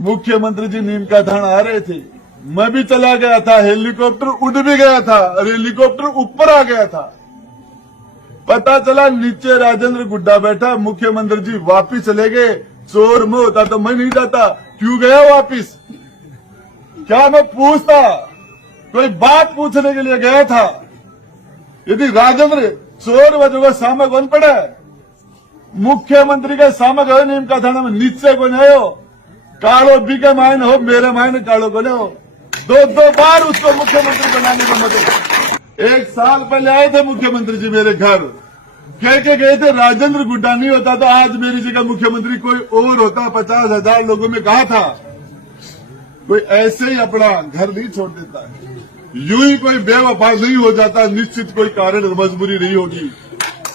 मुख्यमंत्री जी नीम का थाना आ रहे थे, मैं भी चला गया था, हेलीकॉप्टर उड़ भी गया था और हेलीकॉप्टर ऊपर आ गया था। पता चला नीचे राजेंद्र गुड्डा बैठा, मुख्यमंत्री जी वापिस चले गए। चोर में होता तो मैं नहीं जाता, क्यों गया वापिस? क्या मैं पूछता? कोई बात पूछने के लिए गया था। यदि राजेंद्र चोर वजह सामने कौन पड़ा है? मुख्यमंत्री के सामने गए नीम का थाना में, नीचे को नहीं हो, कालो बी के मायने हो, मेरे मायने कालो को नहीं हो। दो बार उसको मुख्यमंत्री बनाने को मदद। 1 साल पहले आए थे मुख्यमंत्री जी मेरे घर, कह के गए थे राजेंद्र गुड्डा नहीं होता तो आज मेरी जगह मुख्यमंत्री कोई और होता। 50,000 लोगों में कहा था। कोई ऐसे ही अपना घर नहीं छोड़ देता है, यूं ही कोई बेवफा नहीं हो जाता। निश्चित कोई कारण, मजबूरी नहीं होगी,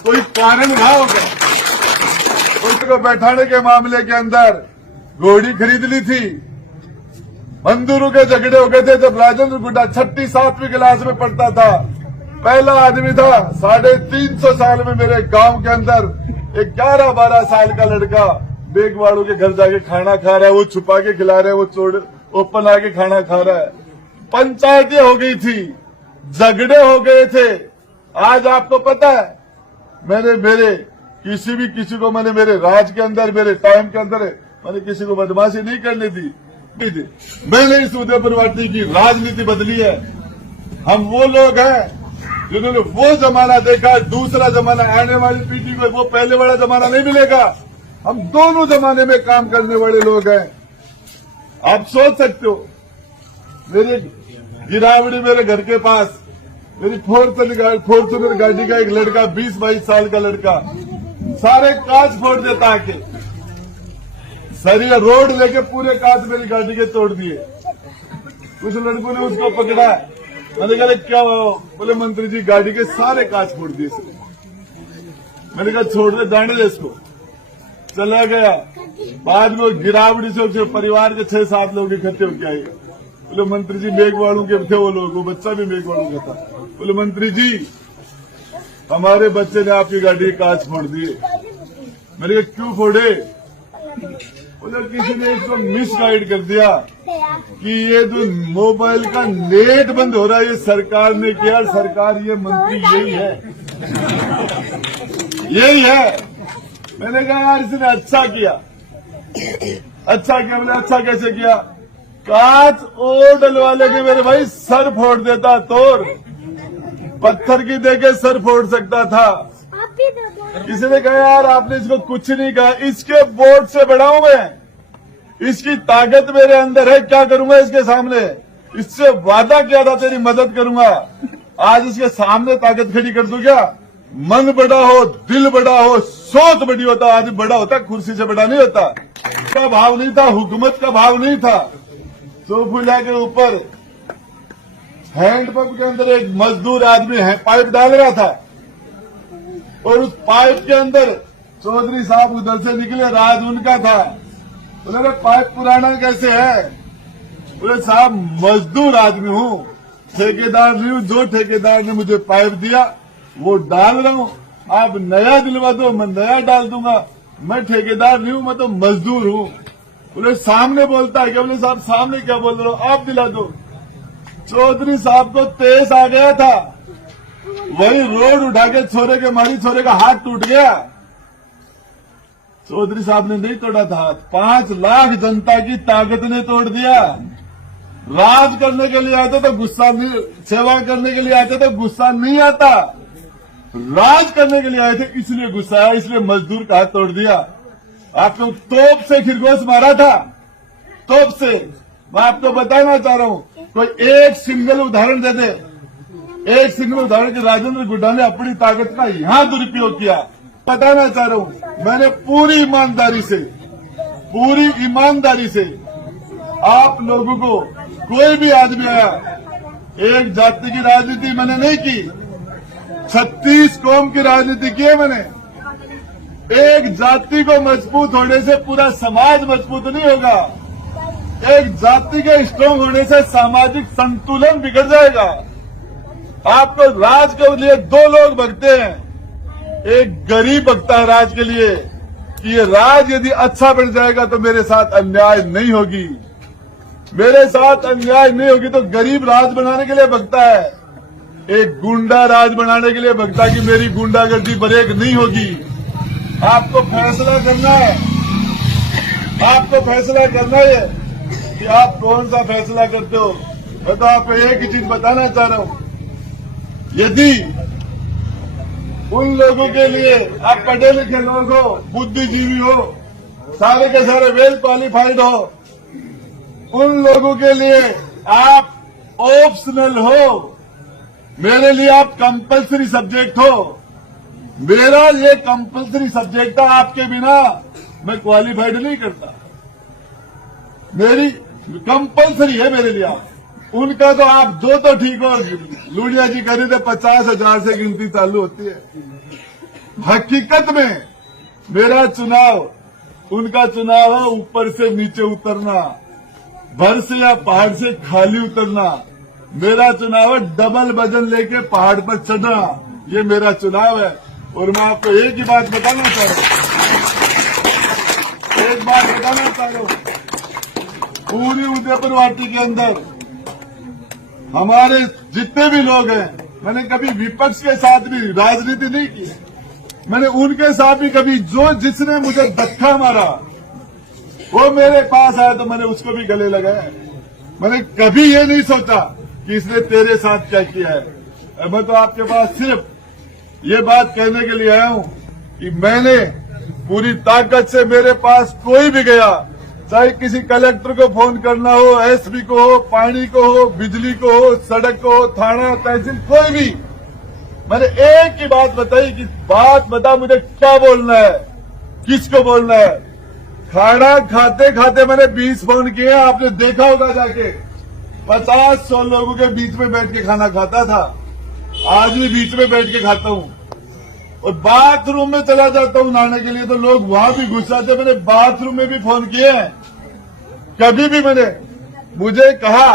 कोई कारण रहा होगा। उसको बैठाने के मामले के अंदर घोड़ी खरीद ली थी, बंदूरों के झगड़े हो गए थे। जब राजेंद्र गुड्डा 6ठी 7वीं क्लास में पढ़ता था, पहला आदमी था 350 साल में मेरे गांव के अंदर 11-12 साल का लड़का बेग वालों के घर जाके खाना खा रहा है, वो छुपा के खिला रहे हैं, वो चोर ओपन आके खाना खा रहा है। पंचायतें हो गई थी, झगड़े हो गए थे। आज आपको पता है, मेरे किसी को मैंने मेरे राज के अंदर, मेरे टाइम के अंदर मैंने किसी को बदमाशी नहीं करने दी। मैंने इस उदयपुर वाटी की राजनीति बदली है। हम वो लोग हैं जिन्होंने वो जमाना देखा, दूसरा जमाना आने वाली पीढ़ी को वो पहले वाला जमाना नहीं मिलेगा। हम दोनों जमाने में काम करने वाले लोग हैं। आप सोच सकते हो, मेरे गिरावड़ी मेरे घर के पास मेरी फॉर्चूनर गाड़ी का एक लड़का, 20-22 साल का लड़का, सारे कांच फोड़ देता आके, सरिया रोड लेके पूरे कांच मेरी गाड़ी के तोड़ दिए। कुछ लड़कों ने उसको पकड़ा, मैंने कहा क्या? बोले मंत्री जी गाड़ी के सारे कांच फोड़ दिए। मैंने कहा छोड़ दे, जाने दे इसको। चला गया। बाद में गिरावड़ी से उसके परिवार के 6-7 लोग इकट्ठे होकर आए। बोले मंत्री जी मेघवाड़ों के थे वो लोग, वो बच्चा भी मेघवाड़ों का था। बोले मंत्री जी हमारे बच्चे ने आपकी गाड़ी के कांच फोड़ दिए। मैंने कहा क्यों फोड़े? बोले किसी ने इसको मिसगाइड कर दिया कि ये जो मोबाइल का नेट बंद हो रहा है ये सरकार ने किया। सरकार ये मंत्री यही है, यही है। मैंने कहा यार इसने अच्छा किया। बोले अच्छा कैसे किया? कांच और डलवा लेके मेरे भाई सर फोड़ देता, तोड़ पत्थर की देके सर फोड़ सकता था। किसी ने कहा यार आपने इसको कुछ नहीं कहा, इसके बोर्ड से बड़ा हूं मैं, इसकी ताकत मेरे अंदर है, क्या करूंगा इसके सामने? इससे वादा किया था तेरी मदद करूंगा, आज इसके सामने ताकत खड़ी कर दूं क्या? मन बड़ा हो, दिल बड़ा हो, सोच बड़ी होता, आदमी बड़ा होता, कुर्सी से बड़ा नहीं होता। का भाव नहीं था, हुकूमत का भाव नहीं था। चौफुला के ऊपर हैंडपंप के अंदर एक मजदूर आदमी है पाइप डाल रहा था और उस पाइप के अंदर चौधरी साहब उधर से निकले, राज उनका था। बोले पाइप पुराना कैसे है? बोले साहब मजदूर आदमी हूँ, ठेकेदार नहीं हूँ, जो ठेकेदार ने मुझे पाइप दिया वो डाल रहा हूँ, आप नया दिलवा दो मैं नया डाल दूंगा, मैं ठेकेदार नहीं हूँ, मैं तो मजदूर हूँ। बोले सामने बोलता है क्या? बोले साहब सामने क्या बोल रहे हो, आप दिला दो। चौधरी साहब को तेज आ गया था, वही रोड उठा के छोरे के मारी, छोरे का हाथ टूट गया। चौधरी साहब ने नहीं तोड़ा था, 5 लाख जनता की ताकत ने तोड़ दिया। राज करने के लिए आते तो गुस्सा नहीं, सेवा करने के लिए आते तो गुस्सा नहीं आता, राज करने के लिए आए थे इसलिए गुस्सा आया, इसलिए मजदूर का हाथ तोड़ दिया। आपको तोप से खिरगोश मारा था, तोप से। मैं आपको बताना चाह रहा हूं, कोई एक सिंगल उदाहरण दे दे, एक सिंगल उदाहरण कि राजेंद्र गुड्डा ने अपनी ताकत का यहां दुरुपयोग किया। बताना चाह रहा हूं, मैंने पूरी ईमानदारी से आप लोगों को, कोई भी आदमी आया, एक जाति की राजनीति मैंने नहीं की, 36 कौम की राजनीति की है मैंने। एक जाति को मजबूत होने से पूरा समाज मजबूत नहीं होगा, एक जाति के स्ट्रांग होने से सामाजिक संतुलन बिगड़ जाएगा। आपको राज के लिए 2 लोग भगते हैं, एक गरीब भगता है राज के लिए, कि ये राज यदि अच्छा बन जाएगा तो मेरे साथ अन्याय नहीं होगी, मेरे साथ अन्याय नहीं होगी। तो गरीब राज बनाने के लिए भगता है, एक गुंडा राज बनाने के लिए भगता है कि मेरी गुंडागर्दी ब्रेक नहीं होगी। आपको फैसला करना है, आपको फैसला करना है कि आप कौन सा फैसला करते हो। मैं तो आपको एक ही चीज बताना चाह रहा हूं, यदि उन लोगों के लिए आप पढ़े लिखे लोग हो, बुद्धिजीवी हो, सारे के सारे वेल क्वालिफाइड हो, उन लोगों के लिए आप ऑप्शनल हो, मेरे लिए आप कंपल्सरी सब्जेक्ट हो। मेरा ये कंपल्सरी सब्जेक्ट था, आपके बिना मैं क्वालिफाइड नहीं करता, मेरी कंपल्सरी है मेरे लिए आप। उनका तो आप दो तो ठीक हो, लुड़िया जी करी थे 50,000 से गिनती चालू होती है। हकीकत में मेरा चुनाव, उनका चुनाव है ऊपर से नीचे उतरना, भर से या पहाड़ से खाली उतरना। मेरा चुनाव है डबल वजन लेके पहाड़ पर चढ़ना, ये मेरा चुनाव है। और मैं आपको एक ही बात बताना चाह रहा हूं, एक बात बताना चाह रहा हूं, पूरी उदयपुर वाटी के अंदर हमारे जितने भी लोग हैं, मैंने कभी विपक्ष के साथ भी राजनीति नहीं की, मैंने उनके साथ भी कभी, जो जिसने मुझे धक्का मारा वो मेरे पास आया तो मैंने उसको भी गले लगाया। मैंने कभी ये नहीं सोचा कि इसने तेरे साथ क्या किया है। मैं तो आपके पास सिर्फ ये बात कहने के लिए आया हूं कि मैंने पूरी ताकत से, मेरे पास कोई भी गया, चाहे किसी कलेक्टर को फोन करना हो, एसपी को हो, पानी को हो, बिजली को हो, सड़क को हो, थाना, तहसील, कोई भी, मैंने एक ही बात बताई कि बात बता मुझे क्या बोलना है, किसको बोलना है। खाना खाते खाते मैंने 20 फोन किए, आपने देखा होगा जाके, 50-100 लोगों के बीच में बैठ के खाना खाता था। आज भी बीच में बैठ के खाता हूं, और बाथरूम में चला जाता हूं नहाने के लिए तो लोग वहां भी घुस जाते। मैंने बाथरूम में भी फोन किए हैं। कभी भी मैंने, मुझे कहा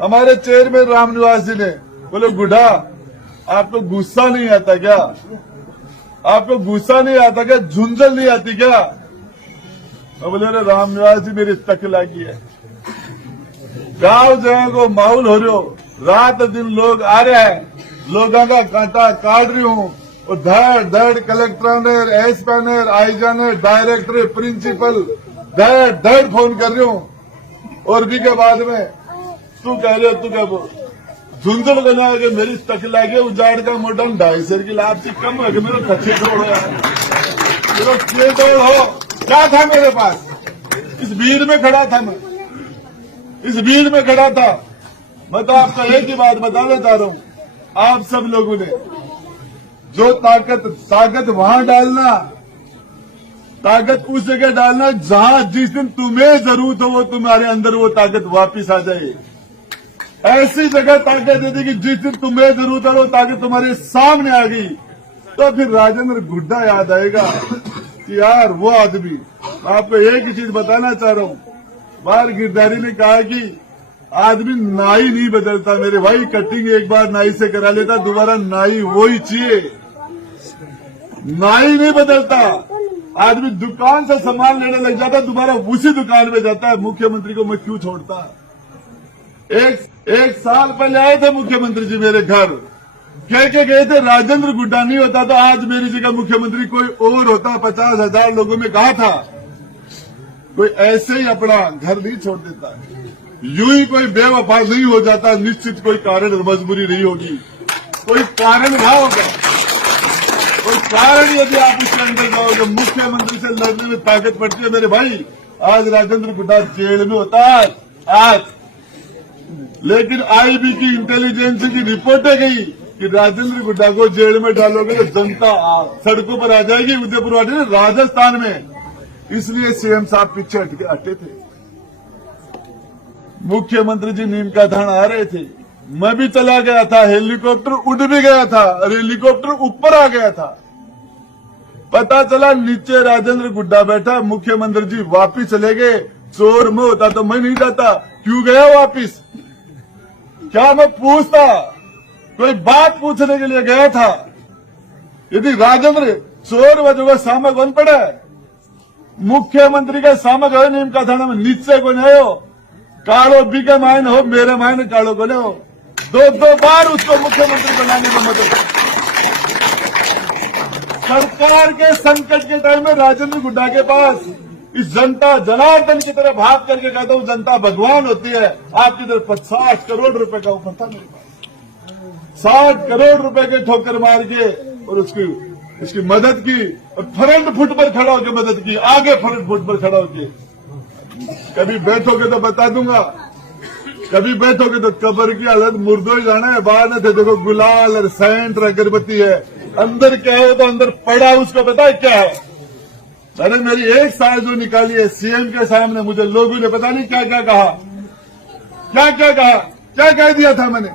हमारे चेयरमैन रामनिवास जी ने, बोले गुड्डा आपको गुस्सा नहीं आता क्या, आपको गुस्सा नहीं आता क्या, झुंझल नहीं आती क्या। मैं बोले अरे रामनिवास जी मेरी तक लगी है, गांव जगह को माहौल हो रहे हो, रात दिन लोग आ रहे हैं, लोगों का कांटा काट रही हूं, और धड़ धड़ कलेक्टर ने, एसपी ने, आईजा ने, डायरेक्टर, प्रिंसिपल धड़ धड़ फोन कर रही हूं। और भी के बाद में तू कह रहे हो, तू क्या बोल झुंझुन बना के मेरी तक लागे, उजाड़ का मोटा 250 की लाभ कम है कि मेरे कच्चे तोड़ यार, मेरा के तोड़ हो क्या था मेरे पास, इस भीड़ में खड़ा था मैं, इस भीड़ में खड़ा था। मैं तो आपको एक ही बात बताना चाह रहा हूं, आप सब लोगों ने जो ताकत वहां डालना, ताकत उस जगह डालना जहां जिस दिन तुम्हें जरूरत हो, वो तुम्हारे अंदर वो ताकत वापिस आ जाए। ऐसी जगह ताकत दे दी कि जिस दिन तुम्हें जरूरत है वो ताकत तुम्हारे सामने आ गई, तो फिर राजेंद्र गुड्डा याद आएगा कि यार वो आदमी। आपको एक ही चीज बताना चाह रहा हूं, बार गिरधारी ने कहा कि आदमी नाई नहीं बदलता मेरे भाई, कटिंग एक बार नाई से करा लेता, दोबारा नाई वो ही चाहिए, नाई नहीं बदलता। आदमी दुकान से सामान लेने लग जाता, दोबारा उसी दुकान में जाता है। मुख्यमंत्री को मैं क्यों छोड़ता। एक साल पहले आए थे मुख्यमंत्री जी मेरे घर, कह के गए थे राजेंद्र गुड्डा नहीं होता तो आज मेरी जगह मुख्यमंत्री कोई और होता। 50,000 लोगों में कहा था, कोई ऐसे ही अपना घर नहीं छोड़ देता, यूं ही कोई बेवफा नहीं हो जाता। निश्चित कोई कारण, मजबूरी नहीं होगी, कोई कारण रहा होगा, कोई कारण यदि आप उसके अंदर जाओगे। मुख्यमंत्री से लड़ने में ताकत पड़ती है मेरे भाई। आज राजेंद्र गुड्डा जेल में होता है आज, लेकिन आईबी की इंटेलिजेंस की रिपोर्ट है गई कि राजेंद्र गुड्डा को जेल में डालोगे तो जनता सड़कों पर आ जाएगी। उदयपुर वाले राजस्थान में, इसलिए सीएम साहब पीछे हटे थे। मुख्यमंत्री जी नीम का धान आ रहे थे, मैं भी चला गया था, हेलीकॉप्टर उड़ भी गया था और हेलीकॉप्टर ऊपर आ गया था। पता चला नीचे राजेंद्र गुड्डा बैठा, मुख्यमंत्री जी वापिस चले गए। चोर में होता तो मैं नहीं जाता, क्यों गया वापिस, क्या मैं पूछता, कोई बात पूछने के लिए गया था। यदि राजेंद्र चोर वजह सामक बन पड़ा है, मुख्यमंत्री के सामने गए नीम का थाना में नीचे को नहीं हो, कालो बी के मायने हो, मेरे मायने कालो को नहीं हो। दो बार उसको मुख्यमंत्री बनाने में मदद की। सरकार के संकट के टाइम में राजेंद्र गुड्डा के पास इस जनता जनार्दन की तरह भाग करके कहता हूं जनता भगवान होती है, आपकी तरफ 50 करोड़ रुपए का ऊपर था मेरे पास, 60 करोड़ रुपए के ठोकर मार के और उसकी मदद की और फ्रंट फुट पर खड़ा होकर मदद की, आगे फ्रंट फुट पर खड़ा होकर। कभी बैठोगे तो बता दूंगा, कभी बैठोगे तो कब्र की हालत मुर्दो ही जाना है। बाहर न थे देखो गुलाल और सेंट अगरबत्ती है, अंदर क्या है तो अंदर पड़ा उसको पता है क्या है। मैंने मेरी एक साल जो निकाली है सीएम के सामने, मुझे लोगों ने पता नहीं क्या क्या कहा, क्या क्या कह दिया था मैंने।